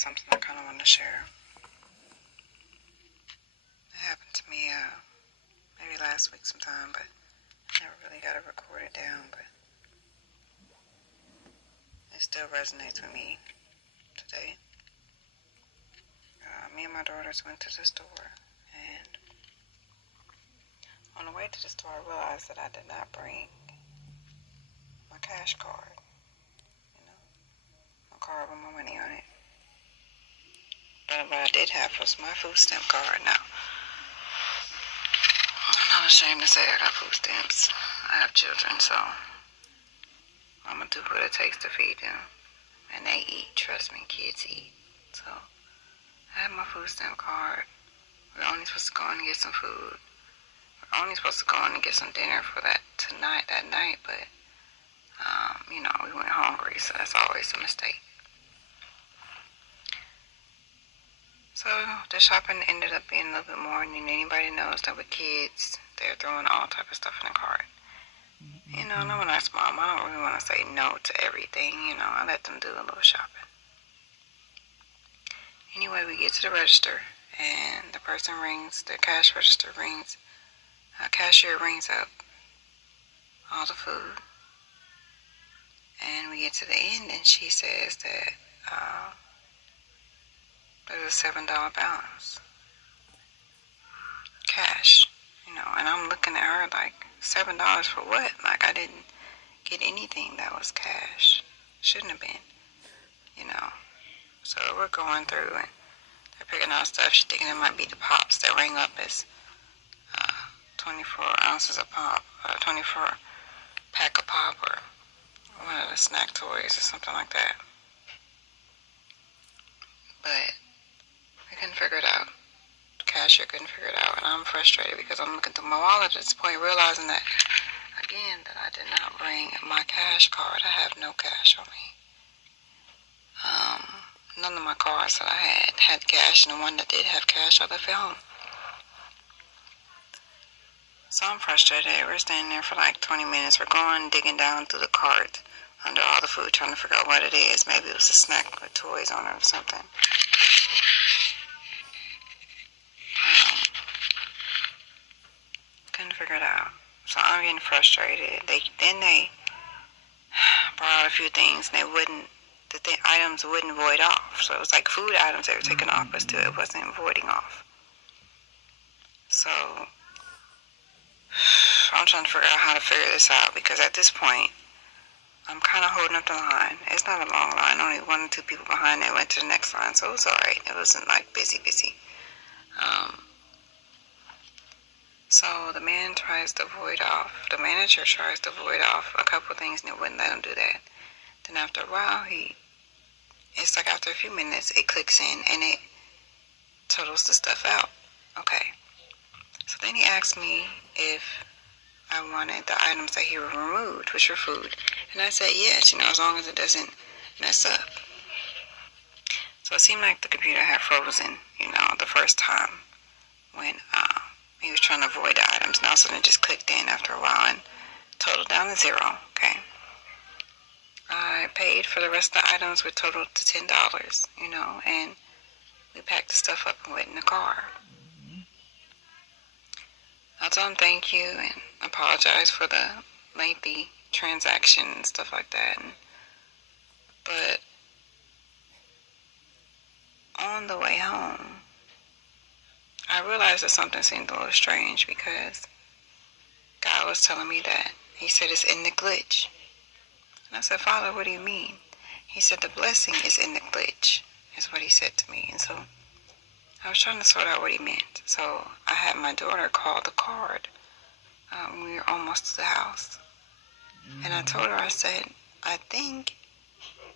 something I kind of want to share. It happened to me maybe last week sometime, but I never really got to record it down, but it still resonates with me today. Me and my daughters went to the store, and on the way to the store, I realized that I did not bring my cash card, my card with my money on it. But what I did have was my food stamp card. Now, I'm not ashamed to say I got food stamps. I have children, so I'm going to do what it takes to feed them. And they eat, trust me, kids eat. So, I have my food stamp card. We're only supposed to go in and get some food. We're only supposed to go in and get some dinner for that night, but, we went hungry, so that's always a mistake. So, the shopping ended up being a little bit more, and anybody knows that with kids, they're throwing all type of stuff in the cart. And I'm a nice mom. I don't really want to say no to everything, I let them do a little shopping. Anyway, we get to the register, and the person rings, the cash register rings, cashier rings up all the food. And we get to the end, and she says that there's a $7 balance. Cash, and I'm looking at her like, $7 for what? Like, I didn't get anything that was cash. Shouldn't have been, So we're going through, and they're picking out stuff. She's thinking it might be the pops that ring up as 24 ounces of pop, 24 pack of pop, or one of the snack toys or something like that. But we couldn't figure it out. The cashier couldn't figure it out, and I'm frustrated because I'm looking through my wallet at this point, realizing that, again, that I did not bring my cash card. I have no cash on me. None of my cards that I had cash, and the one that did have cash, I left at home. So I'm frustrated. We're standing there for like 20 minutes. We're going, digging down through the cart under all the food, trying to figure out what it is. Maybe it was a snack with toys on it or something. Couldn't figure it out. So I'm getting frustrated. They brought out a few things, and the items wouldn't void off. So it was like food items they were taking off, but still it wasn't voiding off. So I'm trying to figure out how to figure this out, because at this point, I'm kind of holding up the line. It's not a long line. Only 1 or 2 people behind that went to the next line, so it was alright. It wasn't like busy. So the manager tries to void off a couple things, and it wouldn't let him do that. Then after a while, it's like after a few minutes, it clicks in and it totals the stuff out. Okay. So then he asked me if I wanted the items that he removed, which were food. And I said yes, as long as it doesn't mess up. So it seemed like the computer had frozen, the first time when he was trying to avoid the items. And all of a sudden it just clicked in after a while and totaled down to $0. Okay. I paid for the rest of the items, which totaled to $10, and we packed the stuff up and went in the car. I told him thank you and apologize for the lengthy transaction and stuff like that. But on the way home, I realized that something seemed a little strange, because God was telling me that he said it's in the glitch. And I said, Father, what do you mean? He said the blessing is in the glitch, is what he said to me. And so I was trying to sort out what he meant. So I had my daughter call the card when we were almost to the house. And I told her, I said, I think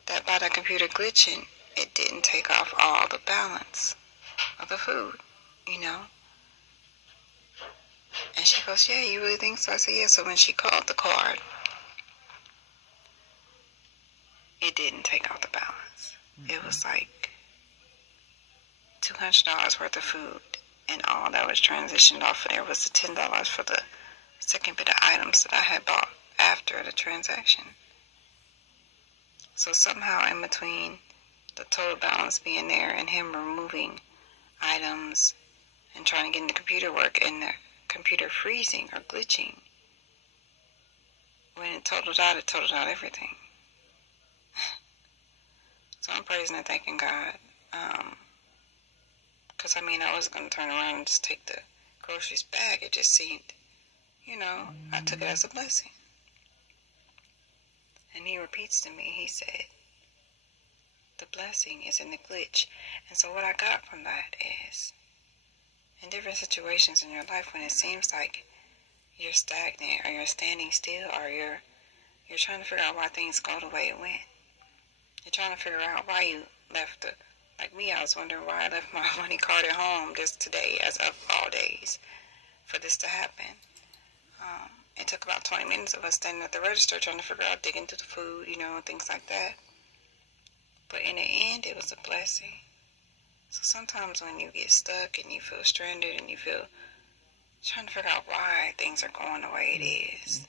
that by the computer glitching, it didn't take off all the balance of the food, And she goes, yeah, you really think so? I said, yeah. So when she called the card, it didn't take off the balance. It was like $200 worth of food, and all that was transitioned off of there was the $10 for the second bit of items that I had bought after the transaction. So somehow in between the total balance being there and him removing items and trying to get the computer work and the computer freezing or glitching. When it totaled out everything. So I'm praising and thanking God. Because I was going to turn around and just take the groceries back. It just seemed, I took it as a blessing. And he repeats to me, he said, the blessing is in the glitch. And so what I got from that is, in different situations in your life when it seems like you're stagnant or you're standing still or you're trying to figure out why things go the way it went. You're trying to figure out why you left like me, I was wondering why I left my money card at home just today as of all days for this to happen. It took about 20 minutes of us standing at the register trying to figure out, digging through the food, things like that. But in the end, it was a blessing. So sometimes when you get stuck and you feel stranded and you feel trying to figure out why things are going the way it is,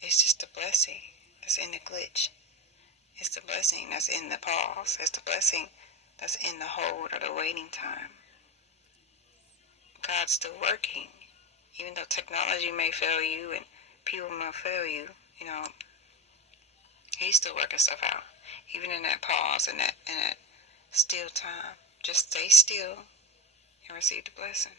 it's just a blessing that's in the glitch. It's the blessing that's in the pause. It's the blessing that's in the hold or the waiting time. God's still working. Even though technology may fail you and people may fail you, He's still working stuff out. Even in that pause and that still time. Just stay still and receive the blessing.